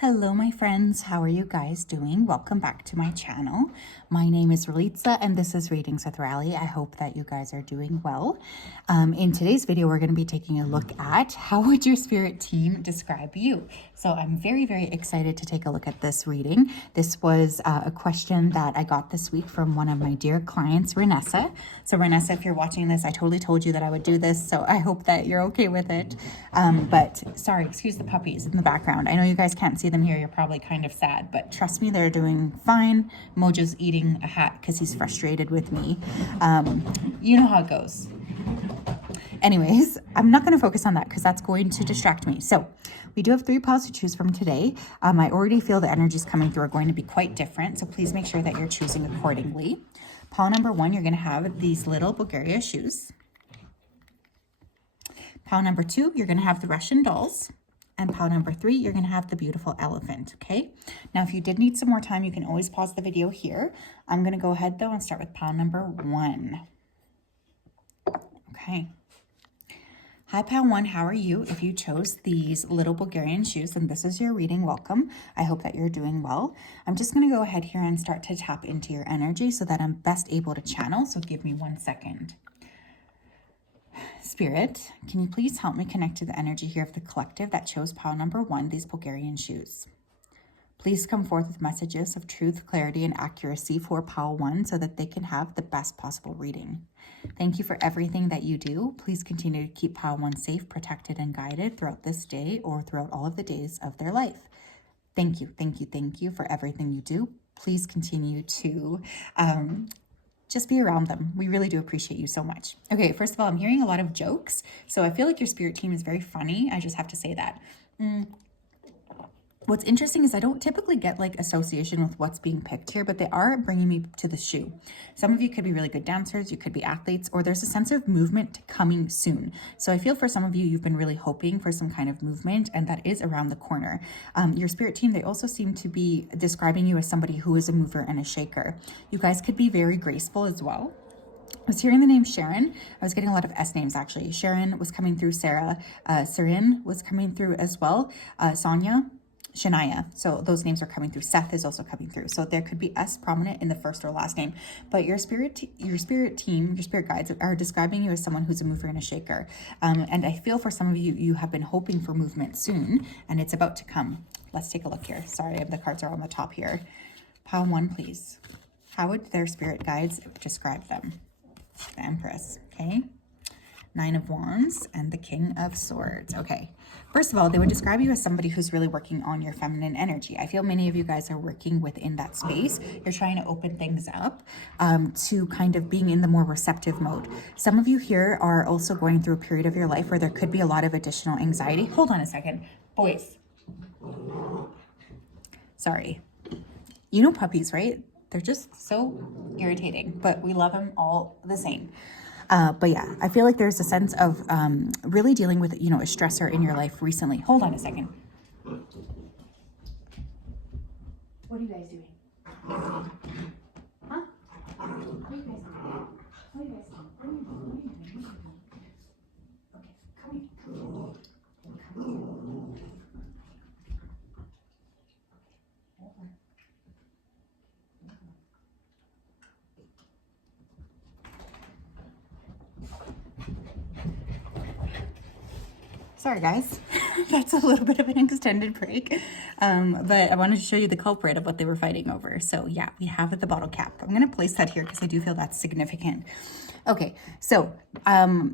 Hello, my friends. How are you guys doing? Welcome back to my channel. My name is Ralitza, and this is Readings with Rally. I hope that you guys are doing well. In today's video, we're going to be taking a look at how would your spirit team describe you? So I'm very, very excited to take a look at this reading. This was a question that I got this week from one of my dear clients, Ranessa. So Ranessa, if you're watching this, I totally told you that I would do this, so I hope that you're okay with it. But sorry, excuse the puppies in the background. I know you guys can't see them here. You're probably kind of sad, but trust me, they're doing fine. Mojo's eating a hat because he's frustrated with me. You know how it goes. Anyways, I'm not going to focus on that because that's going to distract me. So we do have 3 piles to choose from today. I already feel the energies coming through are going to be quite different, so please make sure that you're choosing accordingly. Pile number 1, you're going to have these little Bulgaria shoes. Pile number 2, you're going to have the Russian dolls. And pile number 3, you're going to have the beautiful elephant, okay? Now, if you did need some more time, you can always pause the video here. I'm going to go ahead, though, and start with pile number 1. Okay. Hi, pile 1. How are you? If you chose these little Bulgarian shoes, and this is your reading, welcome. I hope that you're doing well. I'm just going to go ahead here and start to tap into your energy so that I'm best able to channel. So give me 1 second. Spirit, can you please help me connect to the energy here of the collective that chose pile number 1, these Bulgarian shoes? Please come forth with messages of truth, clarity, and accuracy for pile 1 so that they can have the best possible reading. Thank you for everything that you do. Please continue to keep pile 1 safe, protected, and guided throughout this day or throughout all of the days of their life. Thank you, thank you, thank you for everything you do. Please continue to just be around them. We really do appreciate you so much. Okay, first of all, I'm hearing a lot of jokes. So I feel like your spirit team is very funny. I just have to say that. What's interesting is I don't typically get like association with what's being picked here, but they are bringing me to the shoe. Some of you could be really good dancers, you could be athletes, or there's a sense of movement coming soon. So I feel for some of you, you've been really hoping for some kind of movement, and that is around the corner. Your spirit team, they also seem to be describing you as somebody who is a mover and a shaker. You guys could be very graceful as well. I was hearing the name Sharon. I was getting a lot of S names actually. Sharon was coming through, Sarah. Sarin was coming through as well. Sonia. Shania. So those names are coming through. Seth is also coming through. So there could be S prominent in the first or last name, but your spirit team, your spirit guides are describing you as someone who's a mover and a shaker. And I feel for some of you, you have been hoping for movement soon, and it's about to come. Let's take a look here. Sorry, the cards are on the top here. Pile 1, please. How would their spirit guides describe them? The Empress, okay? 9 of Wands and the King of Swords. Okay. First of all, they would describe you as somebody who's really working on your feminine energy. I feel many of you guys are working within that space. You're trying to open things up to kind of being in the more receptive mode. Some of you here are also going through a period of your life where there could be a lot of additional anxiety. Hold on a second. Boys. Sorry. You know puppies, right? They're just so irritating, but we love them all the same. But yeah, I feel like there's a sense of really dealing with, you know, a stressor in your life recently. Hold on a second. What are you guys doing? Huh? What are you guys doing? What are you guys doing? Okay, come here. Come here. Sorry guys, that's a little bit of an extended break, but I wanted to show you the culprit of what they were fighting over. So yeah, we have the bottle cap. I'm going to place that here because I do feel that's significant. Okay, so,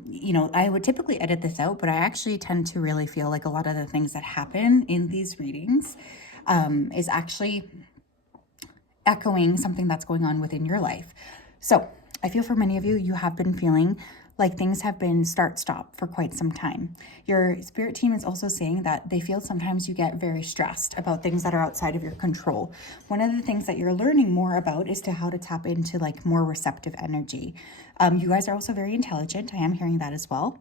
you know, I would typically edit this out, but I actually tend to really feel like a lot of the things that happen in these readings is actually echoing something that's going on within your life. So I feel for many of you, you have been feeling like things have been start-stop for quite some time. Your spirit team is also saying that they feel sometimes you get very stressed about things that are outside of your control. One of the things that you're learning more about is to how to tap into like more receptive energy. You guys are also very intelligent. I am hearing that as well.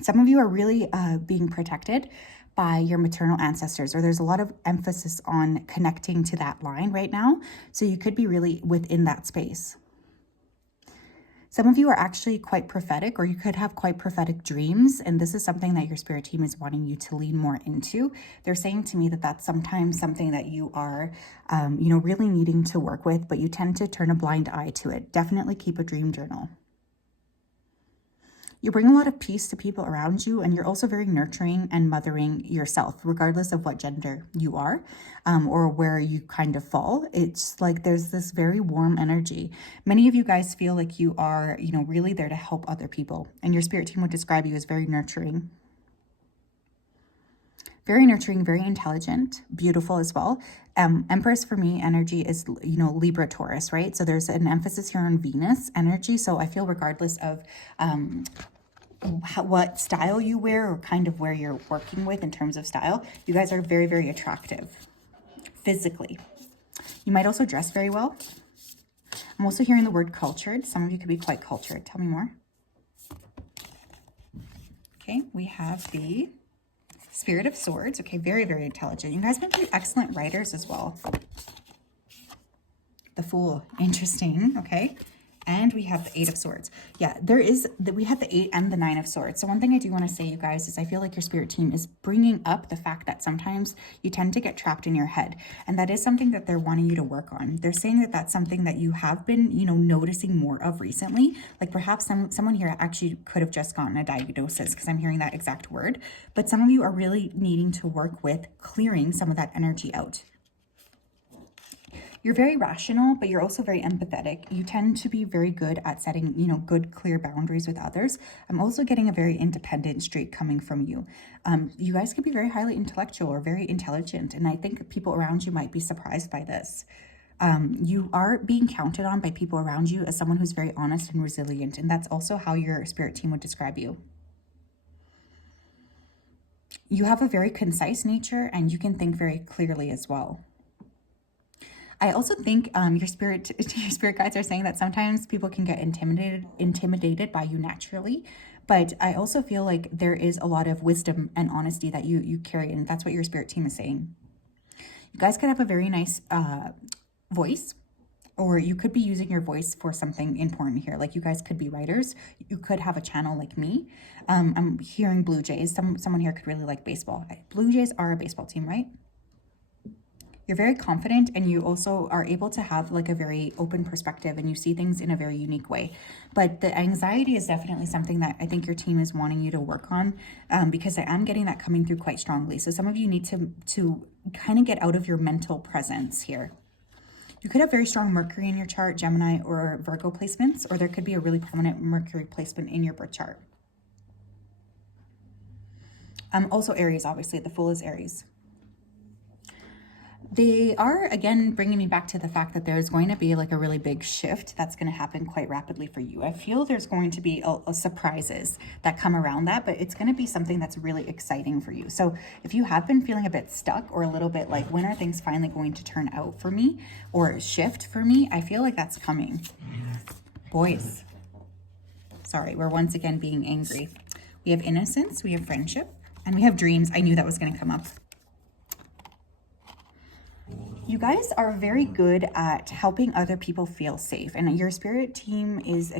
Some of you are really being protected by your maternal ancestors, or there's a lot of emphasis on connecting to that line right now. So you could be really within that space. Some of you are actually quite prophetic, or you could have quite prophetic dreams. And this is something that your spirit team is wanting you to lean more into. They're saying to me that that's sometimes something that you are, really needing to work with, but you tend to turn a blind eye to it. Definitely keep a dream journal. You bring a lot of peace to people around you, and you're also very nurturing and mothering yourself, regardless of what gender you are, or where you kind of fall. It's like there's this very warm energy. Many of you guys feel like you are, really there to help other people, and your spirit team would describe you as very nurturing. Very nurturing, very intelligent, beautiful as well. Empress for me energy is, Libra, Taurus, right? So there's an emphasis here on Venus energy. So I feel regardless of what style you wear or kind of where you're working with in terms of style, you guys are very, very attractive physically. You might also dress very well. I'm also hearing the word cultured. Some of you could be quite cultured. Tell me more. Okay, we have the Spirit of Swords. Okay, very, very intelligent. You guys might be excellent writers as well. The Fool. Interesting. Okay. And we have the 8 of Swords. Yeah, we have the 8 and the 9 of Swords. So one thing I do want to say, you guys, is I feel like your spirit team is bringing up the fact that sometimes you tend to get trapped in your head. And that is something that they're wanting you to work on. They're saying that that's something that you have been, noticing more of recently. Like perhaps someone here actually could have just gotten a diagnosis, because I'm hearing that exact word. But some of you are really needing to work with clearing some of that energy out. You're very rational, but you're also very empathetic. You tend to be very good at setting, good, clear boundaries with others. I'm also getting a very independent streak coming from you. You guys could be very highly intellectual or very intelligent, and I think people around you might be surprised by this. You are being counted on by people around you as someone who's very honest and resilient, and that's also how your spirit team would describe you. You have a very concise nature, and you can think very clearly as well. I also think your spirit guides are saying that sometimes people can get intimidated by you naturally, but I also feel like there is a lot of wisdom and honesty that you carry, and that's what your spirit team is saying. You guys could have a very nice voice, or you could be using your voice for something important here. Like you guys could be writers. You could have a channel like me. I'm hearing Blue Jays. Someone here could really like baseball. Blue Jays are a baseball team, right? You're very confident, and you also are able to have like a very open perspective, and you see things in a very unique way. But the anxiety is definitely something that I think your team is wanting you to work on, because I am getting that coming through quite strongly. So some of you need to kind of get out of your mental presence here. You could have very strong Mercury in your chart, Gemini or Virgo placements, or there could be a really prominent Mercury placement in your birth chart. Also Aries, obviously, the Fool is Aries. They are, again, bringing me back to the fact that there's going to be like a really big shift that's going to happen quite rapidly for you. I feel there's going to be surprises that come around that, but it's going to be something that's really exciting for you. So if you have been feeling a bit stuck or a little bit like, when are things finally going to turn out for me or shift for me, I feel like that's coming. Boys, sorry, we're once again being angry. We have innocence, we have friendship, and we have dreams. I knew that was going to come up. You guys are very good at helping other people feel safe, and your spirit team is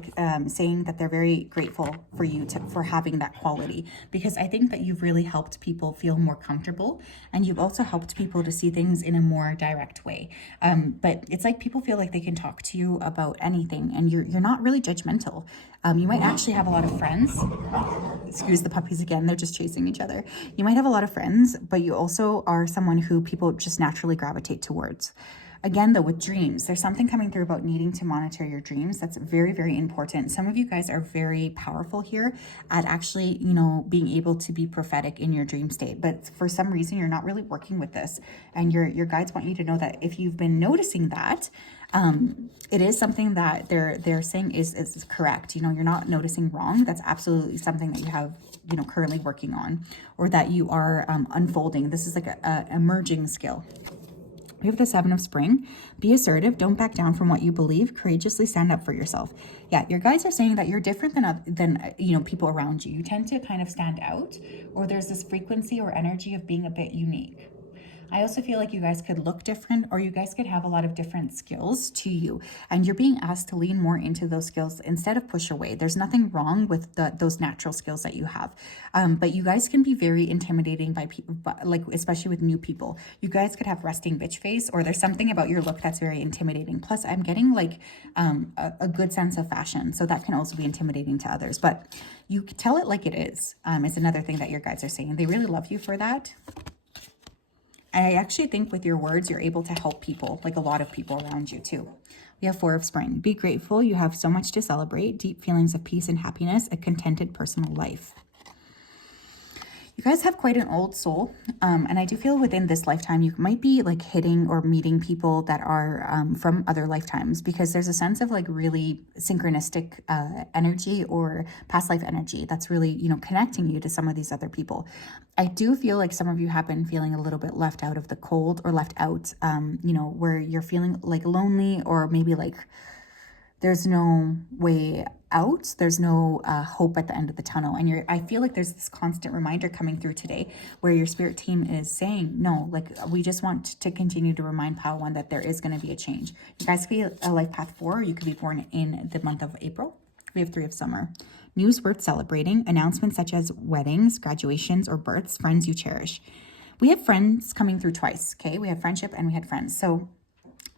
saying that they're very grateful for you for having that quality, because I think that you've really helped people feel more comfortable, and you've also helped people to see things in a more direct way. But it's like people feel like they can talk to you about anything, and you're not really judgmental. You might actually have a lot of friends. Excuse the puppies again, they're just chasing each other. You might have a lot of friends, but you also are someone who people just naturally gravitate towards. Again, though, with dreams, there's something coming through about needing to monitor your dreams. That's very, very important. Some of you guys are very powerful here at actually, being able to be prophetic in your dream state. But for some reason, you're not really working with this. And your guides want you to know that if you've been noticing that, it is something that they're saying is correct. You're not noticing wrong. That's absolutely something that you have, currently working on, or that you are unfolding. This is like a emerging skill. We have the 7 of Spring. Be assertive. Don't back down from what you believe. Courageously stand up for yourself. Yeah, your guides are saying that you're different than people around you. You tend to kind of stand out, or there's this frequency or energy of being a bit unique. I also feel like you guys could look different, or you guys could have a lot of different skills to you, and you're being asked to lean more into those skills instead of push away. There's nothing wrong with those natural skills that you have, but you guys can be very intimidating by people, like especially with new people. You guys could have resting bitch face, or there's something about your look that's very intimidating. Plus, I'm getting like a good sense of fashion, so that can also be intimidating to others. But you tell it like it is. Is another thing that your guides are saying. They really love you for that. I actually think with your words, you're able to help people, like a lot of people around you too. We have 4 of Spring. Be grateful. You have so much to celebrate. Deep feelings of peace and happiness. A contented personal life. You guys have quite an old soul, and I do feel within this lifetime you might be like hitting or meeting people that are from other lifetimes, because there's a sense of like really synchronistic energy or past life energy that's really, you know, connecting you to some of these other people. I do feel like some of you have been feeling a little bit left out of the cold, or left out, you know, where you're feeling like lonely, or maybe like there's no way out, there's no hope at the end of the tunnel. And I feel like there's this constant reminder coming through today where your spirit team is saying, no, like we just want to continue to remind Pile 1 that there is going to be a change. You guys could be a life path 4, or you could be born in the month of April. We have 3 of Summer. News worth celebrating. Announcements such as weddings, graduations, or births. Friends you cherish. We have friends coming through twice, okay? We have friendship and we had friends. So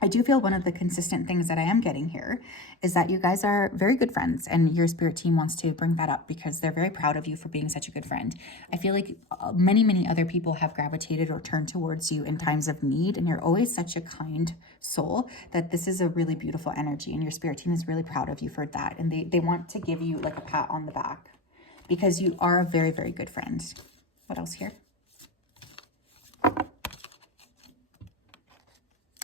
I do feel one of the consistent things that I am getting here is that you guys are very good friends, and your spirit team wants to bring that up because they're very proud of you for being such a good friend. I feel like many other people have gravitated or turned towards you in times of need, and you're always such a kind soul that this is a really beautiful energy, and your spirit team is really proud of you for that. And they want to give you like a pat on the back because you are a very, very good friend. What else here?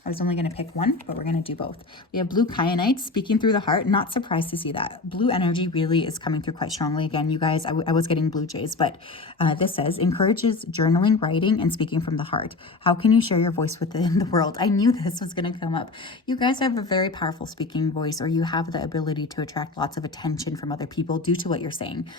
I was only going to pick one, but we're going to do both. We have blue kyanite, speaking through the heart. Not surprised to see that. Blue energy really is coming through quite strongly. Again, you guys, I was getting blue jays, but this says, encourages journaling, writing, and speaking from the heart. How can you share your voice within the world? I knew this was going to come up. You guys have a very powerful speaking voice, or you have the ability to attract lots of attention from other people due to what you're saying.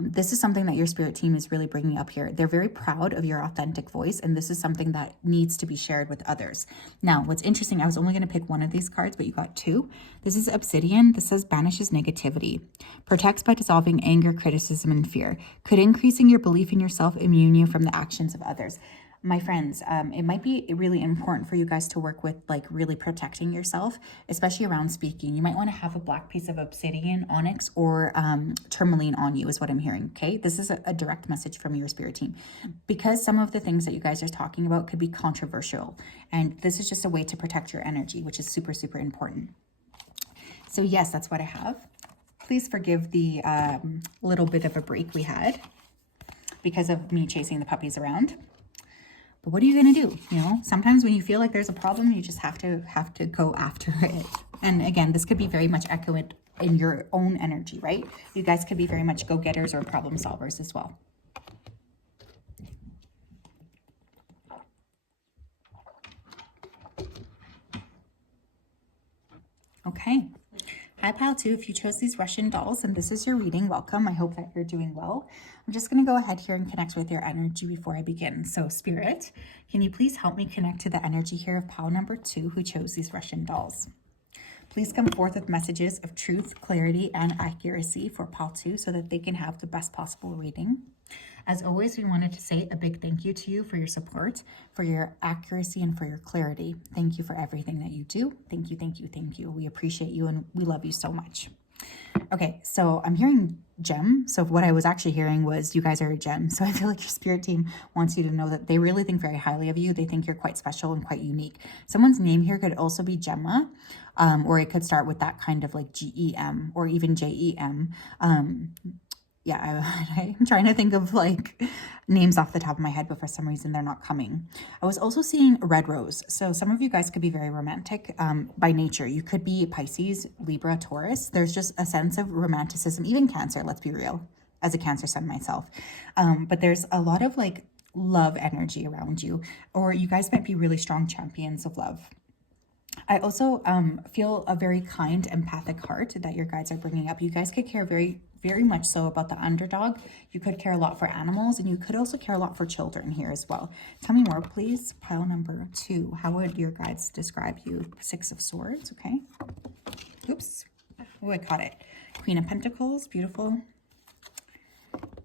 This is something that your spirit team is really bringing up here. They're very proud of your authentic voice, and this is something that needs to be shared with others. Now, what's interesting, I was only going to pick one of these cards, but you got 2. This is Obsidian. This says banishes negativity, protects by dissolving anger, criticism, and fear. Could increasing your belief in yourself immune you from the actions of others. My friends, it might be really important for you guys to work with like really protecting yourself, especially around speaking. You might want to have a black piece of obsidian, onyx, or tourmaline on you is what I'm hearing, okay? This is a direct message from your spirit team, because some of the things that you guys are talking about could be controversial, and this is just a way to protect your energy, which is super, super important. So yes, that's what I have. Please forgive the little bit of a break we had because of me chasing the puppies around. But what are you going to do? You know, sometimes when you feel like there's a problem, you just have to go after it. And again, this could be very much echoed in your own energy, right? You guys could be very much go-getters or problem solvers as well. Okay. Hi, Pile 2. If you chose these Russian dolls and this is your reading, welcome. I hope that you're doing well. I'm just going to go ahead here and connect with your energy before I begin. So, Spirit, can you please help me connect to the energy here of Pile number 2 who chose these Russian dolls? Please come forth with messages of truth, clarity, and accuracy for Pile 2 so that they can have the best possible reading. As always, we wanted to say a big thank you to you for your support, for your accuracy, and for your clarity. Thank you for everything that you do. Thank you, thank you, thank you. We appreciate you and we love you so much. Okay, so I'm hearing gem. So what I was actually hearing was you guys are a gem. So I feel like your spirit team wants you to know that they really think very highly of you. They think you're quite special and quite unique. Someone's name here could also be Gemma, or it could start with that kind of like G-E-M or even J-E-M. Yeah, I'm trying to think of like names off the top of my head, but for some reason they're not coming. I was also seeing red rose. So some of you guys could be very romantic by nature. You could be Pisces, Libra, Taurus. There's just a sense of romanticism, even Cancer, let's be real, as a Cancer sun myself. But there's a lot of like love energy around you, or you guys might be really strong champions of love. I also feel a very kind, empathic heart that your guides are bringing up. You guys could care very very much so about the underdog. You could care a lot for animals, and you could also care a lot for children here as well. Tell me more, please. Pile number 2. How would your guides describe you? 6 of Swords, okay. Oops. Oh, I caught it. Queen of Pentacles, beautiful.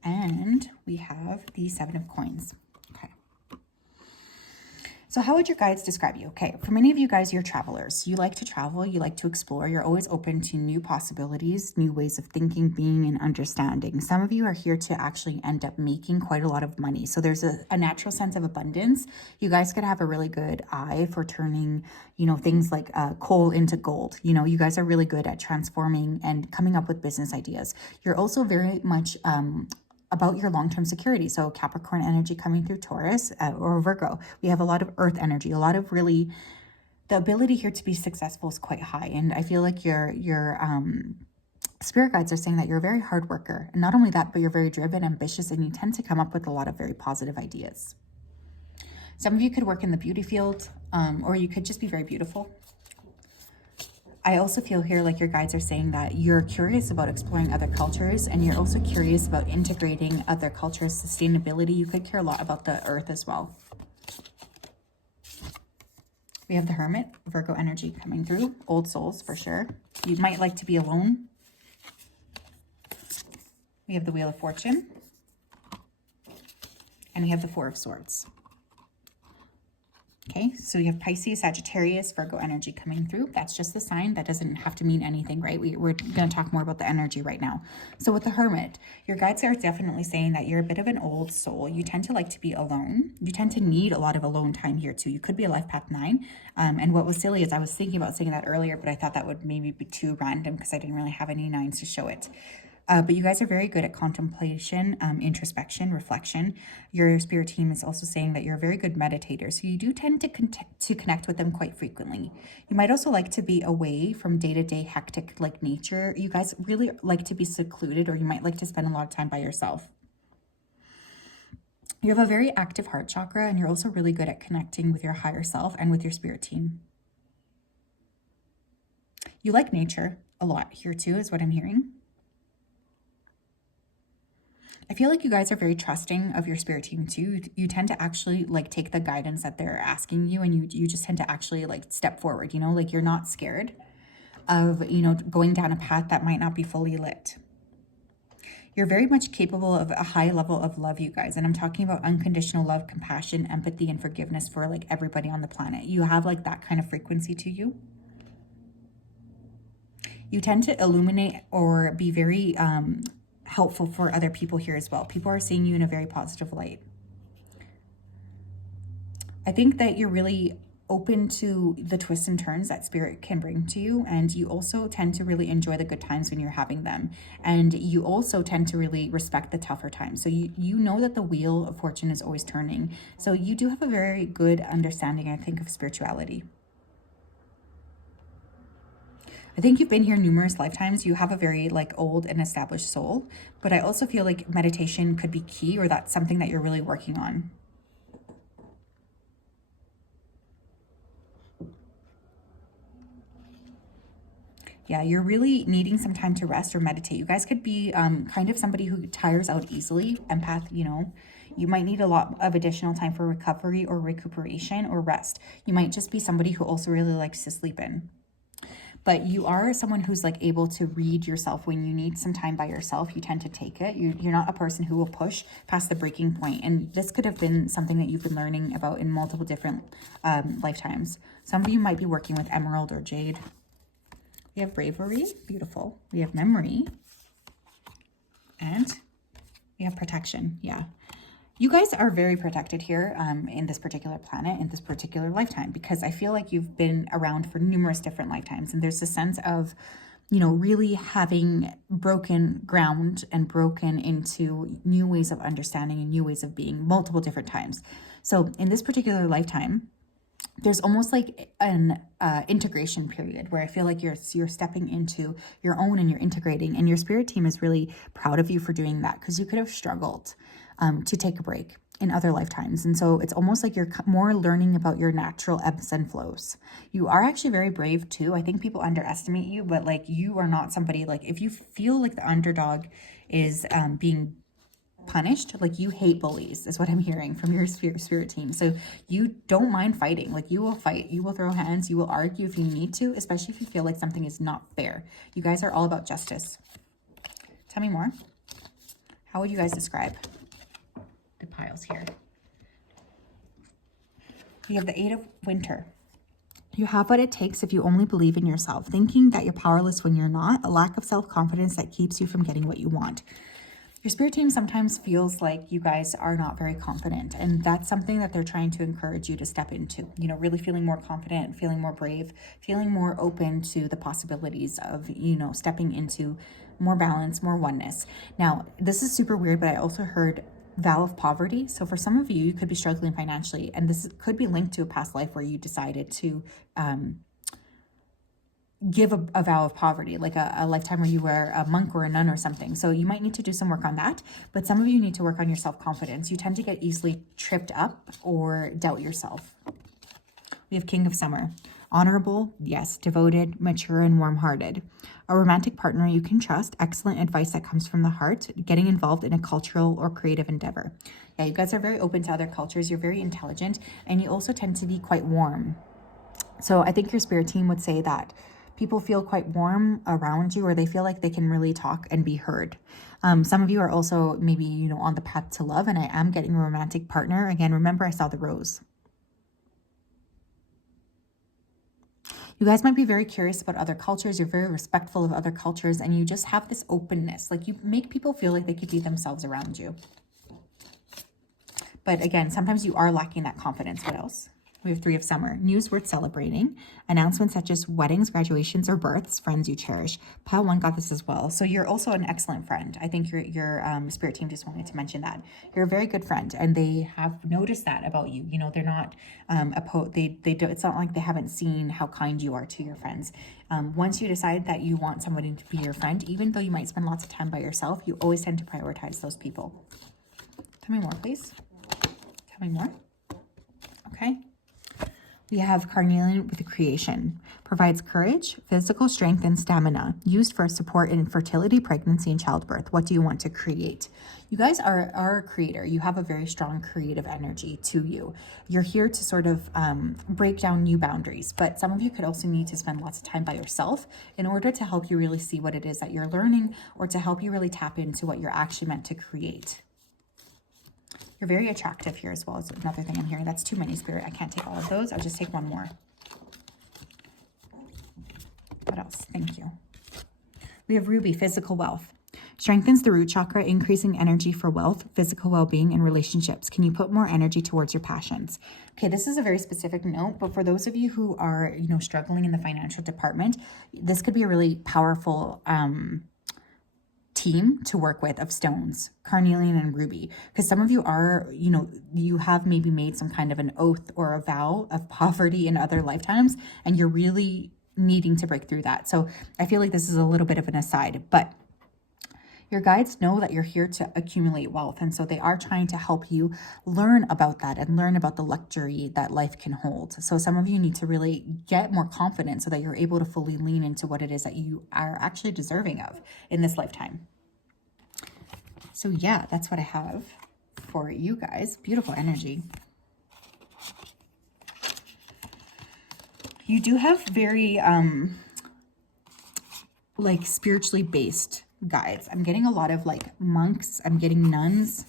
And we have the 7 of Coins. Okay. So how would your guides describe you? Okay, for many of you guys, you're travelers. You like to travel, you like to explore, you're always open to new possibilities, new ways of thinking, being, and understanding. Some of you are here to actually end up making quite a lot of money. So there's a natural sense of abundance. You guys could have a really good eye for turning, you know, things like coal into gold. You know, you guys are really good at transforming and coming up with business ideas. You're also very much about your long-term security. So Capricorn energy coming through Taurus or Virgo. We have a lot of earth energy, a lot of really, the ability here to be successful is quite high. And I feel like your spirit guides are saying that you're a very hard worker. And not only that, but you're very driven, ambitious, and you tend to come up with a lot of very positive ideas. Some of you could work in the beauty field, or you could just be very beautiful. I also feel here like your guides are saying that you're curious about exploring other cultures, and you're also curious about integrating other cultures, sustainability. You could care a lot about the earth as well. We have the Hermit, Virgo energy coming through. Old souls for sure. You might like to be alone. We have the Wheel of Fortune. And we have the 4 of Swords. Okay, so you have Pisces, Sagittarius, Virgo energy coming through. That's just the sign. That doesn't have to mean anything, right? We're going to talk more about the energy right now. So with the Hermit, your guides are definitely saying that you're a bit of an old soul. You tend to like to be alone. You tend to need a lot of alone time here too. You could be a life path 9. And what was silly is I was thinking about saying that earlier, but I thought that would maybe be too random because I didn't really have any 9s to show it. But you guys are very good at contemplation, introspection, reflection. Your spirit team is also saying that you're a very good meditator. So you do tend to connect with them quite frequently. You might also like to be away from day-to-day hectic like nature. You guys really like to be secluded, or you might like to spend a lot of time by yourself. You have a very active heart chakra, and you're also really good at connecting with your higher self and with your spirit team. You like nature a lot here too, is what I'm hearing. I feel like you guys are very trusting of your spirit team too. You tend to actually like take the guidance that they're asking you, and you just tend to actually like step forward, you know, like you're not scared of, you know, going down a path that might not be fully lit. You're very much capable of a high level of love, you guys. And I'm talking about unconditional love, compassion, empathy, and forgiveness for like everybody on the planet. You have like that kind of frequency to you. You tend to illuminate or be very helpful for other people here as well. People are seeing you in a very positive light. I think that you're really open to the twists and turns that spirit can bring to you, and you also tend to really enjoy the good times when you're having them, and you also tend to really respect the tougher times. So you know that the wheel of fortune is always turning, so you do have a very good understanding, I think, of spirituality. I think you've been here numerous lifetimes. You have a very like old and established soul, but I also feel like meditation could be key, or that's something that you're really working on. Yeah, you're really needing some time to rest or meditate. You guys could be kind of somebody who tires out easily, empath, you know. You might need a lot of additional time for recovery or recuperation or rest. You might just be somebody who also really likes to sleep in. But you are someone who's like able to read yourself. When you need some time by yourself, you tend to take it. You're not a person who will push past the breaking point. And this could have been something that you've been learning about in multiple different lifetimes. Some of you might be working with emerald or jade. We have bravery, beautiful. We have memory, and we have protection. Yeah. You guys are very protected here in this particular planet, in this particular lifetime, because I feel like you've been around for numerous different lifetimes. And there's a sense of, you know, really having broken ground and broken into new ways of understanding and new ways of being multiple different times. So in this particular lifetime, there's almost like an integration period where I feel like you're stepping into your own and you're integrating, and your spirit team is really proud of you for doing that, because you could have struggled to take a break. in other lifetimes. And so it's almost like you're more learning about your natural ebbs and flows. You are actually very brave too. I think people underestimate you, but like you are not somebody, like if you feel like the underdog is being punished, like you hate bullies is what I'm hearing from your spirit team. So you don't mind fighting. Like you will fight, you will throw hands, you will argue if you need to, especially if you feel like something is not fair. You guys are all about justice. Tell me more. How would you guys describe the piles here? We have the 8 of Winter. You have what it takes if you only believe in yourself, thinking that you're powerless when you're not, a lack of self-confidence that keeps you from getting what you want. Your spirit team sometimes feels like you guys are not very confident, and that's something that they're trying to encourage you to step into, you know, really feeling more confident, feeling more brave, feeling more open to the possibilities of, you know, stepping into more balance, more oneness. Now, this is super weird, but I also heard vow of poverty. So for some of you, you could be struggling financially, and this could be linked to a past life where you decided to give a vow of poverty, like a lifetime where you were a monk or a nun or something. So you might need to do some work on that, but some of you need to work on your self-confidence. You tend to get easily tripped up or doubt yourself. We have King of Summer. Honorable, yes. Devoted, mature, and warm-hearted. A romantic partner you can trust. Excellent advice that comes from the heart. Getting involved in a cultural or creative endeavor. Yeah, you guys are very open to other cultures. You're very intelligent, and you also tend to be quite warm. So I think your spirit team would say that people feel quite warm around you, or they feel like they can really talk and be heard. Some of you are also maybe, you know, on the path to love, and I am getting a romantic partner. Again, remember I saw the rose. You guys might be very curious about other cultures. You're very respectful of other cultures, and you just have this openness. Like you make people feel like they could be themselves around you. But again, sometimes you are lacking that confidence. What else? We have 3 of Summer. News worth celebrating. Announcements such as weddings, graduations, or births. Friends you cherish. Pile 1 got this as well. So you're also an excellent friend. I think your spirit team just wanted to mention that. You're a very good friend, and they have noticed that about you. You know, they're not they don't, it's not like they haven't seen how kind you are to your friends. Once you decide that you want somebody to be your friend, even though you might spend lots of time by yourself, you always tend to prioritize those people. Tell me more, please. Tell me more. Okay. We have Carnelian with the Creation. Provides courage, physical strength, and stamina. Used for support in fertility, pregnancy, and childbirth. What do you want to create? You guys are a creator. You have a very strong creative energy to you. You're here to sort of break down new boundaries. But some of you could also need to spend lots of time by yourself in order to help you really see what it is that you're learning, or to help you really tap into what you're actually meant to create. You're very attractive here as well, is another thing I'm hearing. That's too many, Spirit. I can't take all of those. I'll just take one more. What else? Thank you. We have Ruby, physical wealth. Strengthens the root chakra, increasing energy for wealth, physical well-being, and relationships. Can you put more energy towards your passions? Okay, this is a very specific note, but for those of you who are, you know, struggling in the financial department, this could be a really powerful team to work with of stones, carnelian and ruby, because some of you are, you know, you have maybe made some kind of an oath or a vow of poverty in other lifetimes, and you're really needing to break through that. So I feel like this is a little bit of an aside, but your guides know that you're here to accumulate wealth, and so they are trying to help you learn about that and learn about the luxury that life can hold. So some of you need to really get more confident so that you're able to fully lean into what it is that you are actually deserving of in this lifetime. So yeah, that's what I have for you guys. Beautiful energy. You do have very like spiritually based guides. I'm getting a lot of like monks. I'm getting nuns.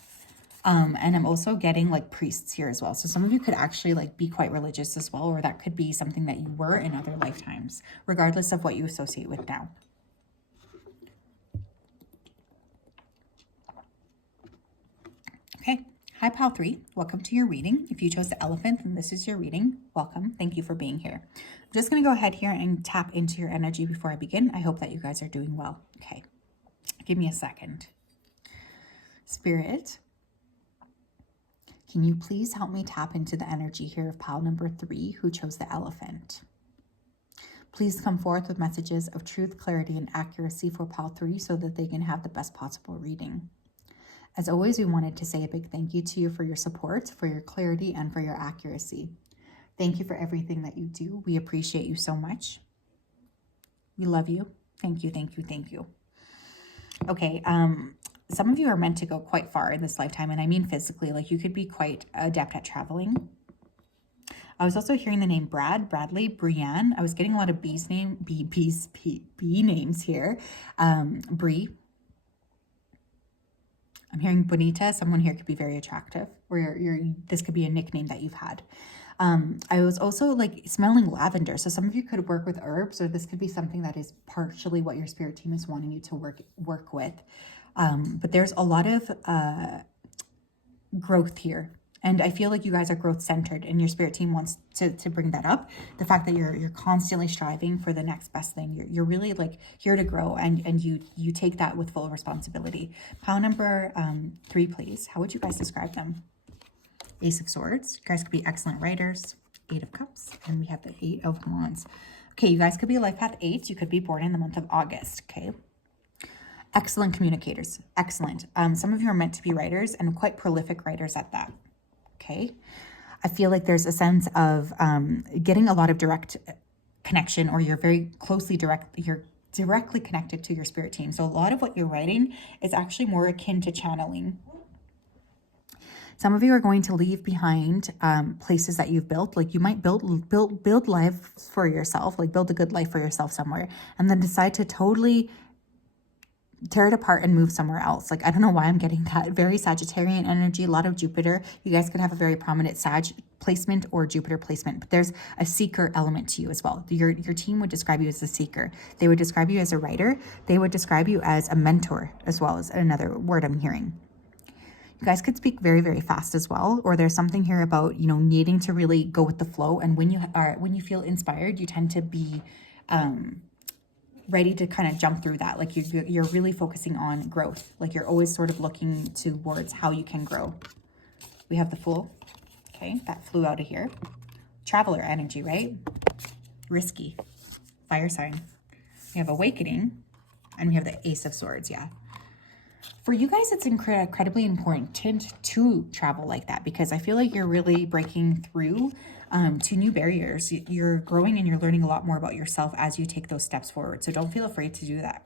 And I'm also getting like priests here as well. So some of you could actually like be quite religious as well, or that could be something that you were in other lifetimes, regardless of what you associate with now. Okay, hi Pal 3, welcome to your reading. If you chose the elephant, then this is your reading. Welcome, thank you for being here. I'm just gonna go ahead here and tap into your energy before I begin. I hope that you guys are doing well. Okay, give me a second. Spirit, can you please help me tap into the energy here of Pal number 3 who chose the elephant? Please come forth with messages of truth, clarity, and accuracy for Pal 3 so that they can have the best possible reading. As always, we wanted to say a big thank you to you for your support, for your clarity, and for your accuracy. Thank you for everything that you do. We appreciate you so much. We love you. Thank you, thank you, thank you. Okay, some of you are meant to go quite far in this lifetime, and I mean physically, like you could be quite adept at traveling. I was also hearing the name Brad, Bradley, Brienne. I was getting a lot of bee names here. Bree. I'm hearing Bonita. Someone here could be very attractive, or this could be a nickname that you've had. I was also like smelling lavender. So some of you could work with herbs, or this could be something that is partially what your spirit team is wanting you to work with. But there's a lot of growth here. And I feel like you guys are growth centered, and your spirit team wants to bring that up. The fact that you're constantly striving for the next best thing. You're really like here to grow, and you take that with full responsibility. Pile number 3, please. How would you guys describe them? Ace of Swords. You guys could be excellent writers. 8 of Cups. And we have the 8 of Wands. Okay, you guys could be life path 8. You could be born in the month of August. Okay. Excellent communicators. Excellent. Some of you are meant to be writers, and quite prolific writers at that. Okay. I feel like there's a sense of getting a lot of direct connection, or you're very closely you're directly connected to your spirit team. So a lot of what you're writing is actually more akin to channeling. Some of you are going to leave behind places that you've built. Like you might build life for yourself, like build a good life for yourself somewhere, and then decide to totally tear it apart and move somewhere else. Like, I don't know why I'm getting that. Very Sagittarian energy, a lot of Jupiter. You guys could have a very prominent Sag placement or Jupiter placement, but there's a seeker element to you as well. Your team would describe you as a seeker. They would describe you as a writer. They would describe you as a mentor, as well as another word I'm hearing. You guys could speak very, very fast as well, or there's something here about, you know, needing to really go with the flow. And when you feel inspired, you tend to be ready to kind of jump through that. Like you're really focusing on growth. Like you're always sort of looking towards how you can grow. We have the Fool. Okay, that flew out of here. Traveler energy, right? Risky. Fire sign. We have Awakening, and we have the Ace of Swords. Yeah. For you guys, it's incredibly important to travel like that, because I feel like you're really breaking through to new barriers. You're growing and you're learning a lot more about yourself as you take those steps forward. So don't feel afraid to do that.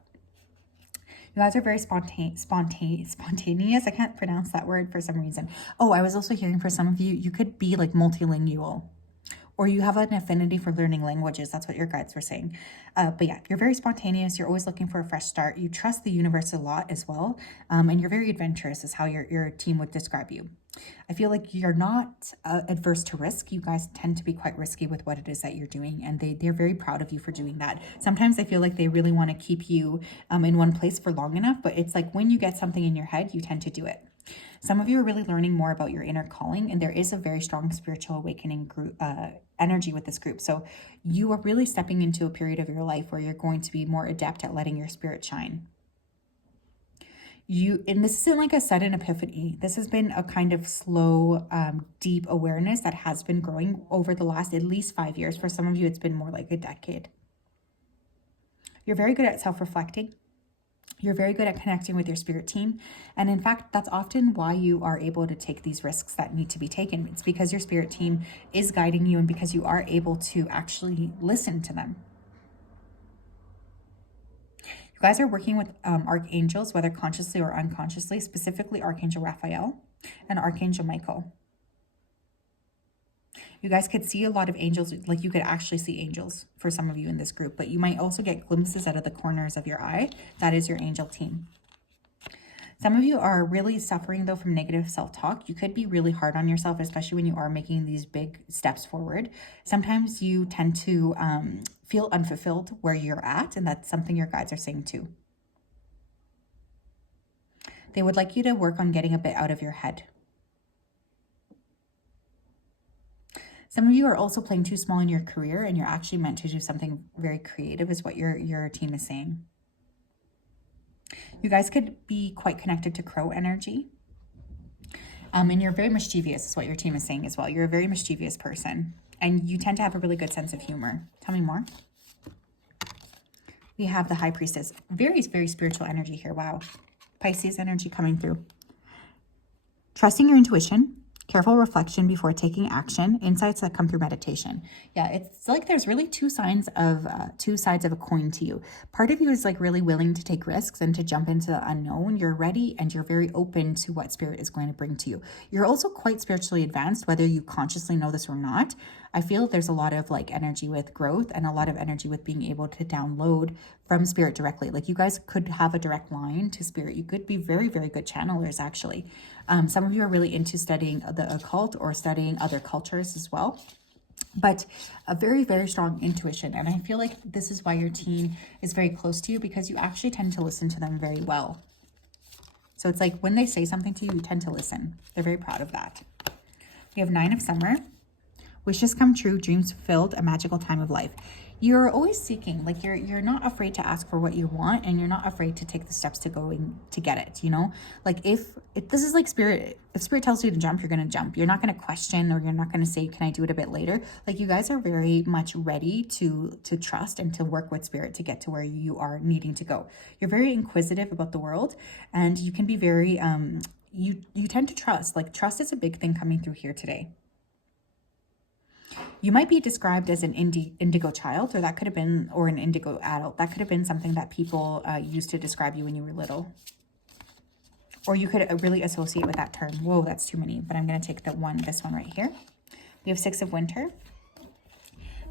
You guys are very spontaneous. I can't pronounce that word for some reason. Oh, I was also hearing for some of you, you could be like multilingual, or you have an affinity for learning languages. That's what your guides were saying. But yeah, you're very spontaneous. You're always looking for a fresh start. You trust the universe a lot as well. And you're very adventurous is how your team would describe you. I feel like you're not adverse to risk. You guys tend to be quite risky with what it is that you're doing, and they're very proud of you for doing that. Sometimes I feel like they really want to keep you in one place for long enough, but it's like when you get something in your head, you tend to do it. Some of you are really learning more about your inner calling, and there is a very strong spiritual awakening group energy with this group. So you are really stepping into a period of your life where you're going to be more adept at letting your spirit shine. And this isn't like a sudden epiphany. This has been a kind of slow, deep awareness that has been growing over the last at least 5 years. For some of you, it's been more like a decade. You're very good at self-reflecting. You're very good at connecting with your spirit team. And in fact, that's often why you are able to take these risks that need to be taken. It's because your spirit team is guiding you, and because you are able to actually listen to them. You guys are working with archangels, whether consciously or unconsciously, specifically Archangel Raphael and Archangel Michael. You guys could see a lot of angels, like you could actually see angels for some of you in this group, but you might also get glimpses out of the corners of your eye. That is your angel team. Some of you are really suffering though from negative self-talk. You could be really hard on yourself, especially when you are making these big steps forward. Sometimes you tend to feel unfulfilled where you're at, and that's something your guides are saying too. They would like you to work on getting a bit out of your head. Some of you are also playing too small in your career, and you're actually meant to do something very creative is what your team is saying. You guys could be quite connected to crow energy. And you're very mischievous is what your team is saying as well. You're a very mischievous person, and you tend to have a really good sense of humor. Tell me more. We have the High Priestess. Very, very spiritual energy here. Wow. Pisces energy coming through. trusting your intuition, careful reflection before taking action, insights that come through meditation. Yeah, it's like there's really two sides of a coin to you. Part of you is like really willing to take risks and to jump into the unknown. You're ready and you're very open to what spirit is going to bring to you. You're also quite spiritually advanced, whether you consciously know this or not. I feel there's a lot of like energy with growth and a lot of energy with being able to download from spirit directly. Like you guys could have a direct line to spirit. You could be very, very good channelers actually. Some of you are really into studying the occult or studying other cultures as well, but a very, very strong intuition. And I feel like this is why your team is very close to you, because you actually tend to listen to them very well. So it's like when they say something to you, you tend to listen. They're very proud of that. We have 9 of Summer. Wishes come true, dreams fulfilled, a magical time of life. You're always seeking, like you're not afraid to ask for what you want, and you're not afraid to take the steps to going to get it, you know? Like if this is like spirit, if spirit tells you to jump, you're going to jump. You're not going to question, or you're not going to say, can I do it a bit later? Like you guys are very much ready to trust and to work with spirit to get to where you are needing to go. You're very inquisitive about the world, and you can be very, you tend to trust. Like trust is a big thing coming through here today. You might be described as an indigo child, or that could have been, or an indigo adult. That could have been something that people used to describe you when you were little. Or you could really associate with that term. Whoa, that's too many, but I'm going to take this one right here. We have 6 of Winter.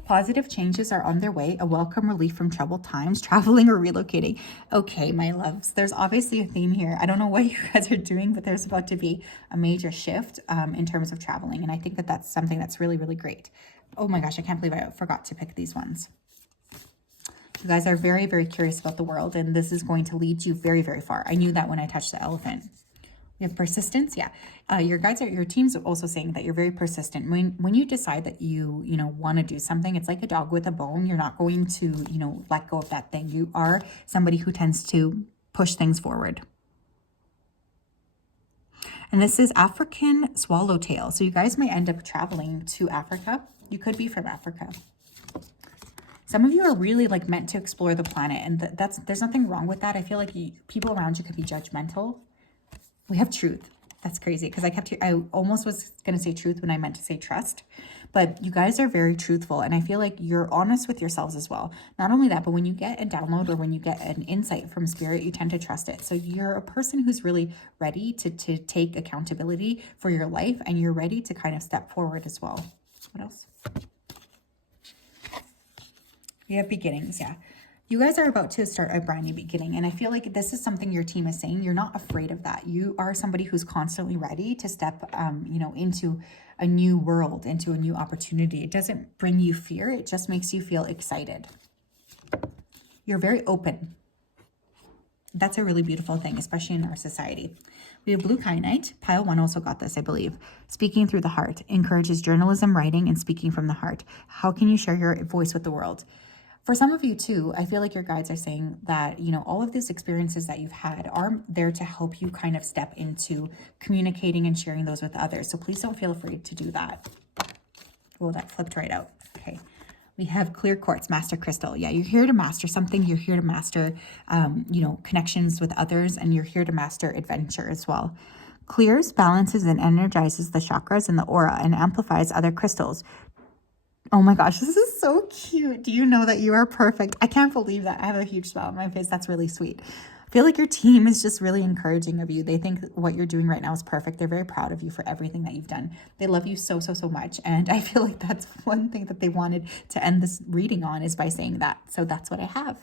Positive changes are on their way, a welcome relief from troubled times, traveling or relocating. Okay, my loves, there's obviously a theme here. I don't know what you guys are doing, but there's about to be a major shift in terms of traveling. And I think that that's something that's really, really great. Oh my gosh, I can't believe I forgot to pick these ones. You guys are very, very curious about the world, and this is going to lead you very, very far. I knew that when I touched the elephant. We have persistence. Yeah. Your team's also saying that you're very persistent. When you decide that you want to do something, it's like a dog with a bone. You're not going to, let go of that thing. You are somebody who tends to push things forward. And this is African swallowtail. So you guys may end up traveling to Africa. You could be from Africa. Some of you are really like meant to explore the planet, and there's nothing wrong with that. I feel like people around you could be judgmental. We have truth. That's crazy, because I almost was going to say truth when I meant to say trust. But you guys are very truthful, and I feel like you're honest with yourselves as well. Not only that, but when you get a download or when you get an insight from spirit, you tend to trust it. So you're a person who's really ready to take accountability for your life, and you're ready to kind of step forward as well. What else? We have beginnings. Yeah. You guys are about to start a brand new beginning, and I feel like this is something your team is saying. You're not afraid of that. You are somebody who's constantly ready to step, into a new world, into a new opportunity. It doesn't bring you fear. It just makes you feel excited. You're very open. That's a really beautiful thing, especially in our society. We have Blue Kyanite. Pile 1 also got this, I believe. Speaking through the heart. Encourages journalism, writing, and speaking from the heart. How can you share your voice with the world? For some of you too, I feel like your guides are saying that, all of these experiences that you've had are there to help you kind of step into communicating and sharing those with others. So please don't feel afraid to do that. Oh, that flipped right out. Okay. We have clear quartz, master crystal. Yeah, you're here to master something. You're here to master, connections with others, and you're here to master adventure as well. Clears, balances, and energizes the chakras and the aura and amplifies other crystals. Oh my gosh, this is so cute. Do you know that you are perfect? I can't believe that. I have a huge smile on my face. That's really sweet. I feel like your team is just really encouraging of you. They think what you're doing right now is perfect. They're very proud of you for everything that you've done. They love you so, so, so much. And I feel like that's one thing that they wanted to end this reading on, is by saying that. So that's what I have.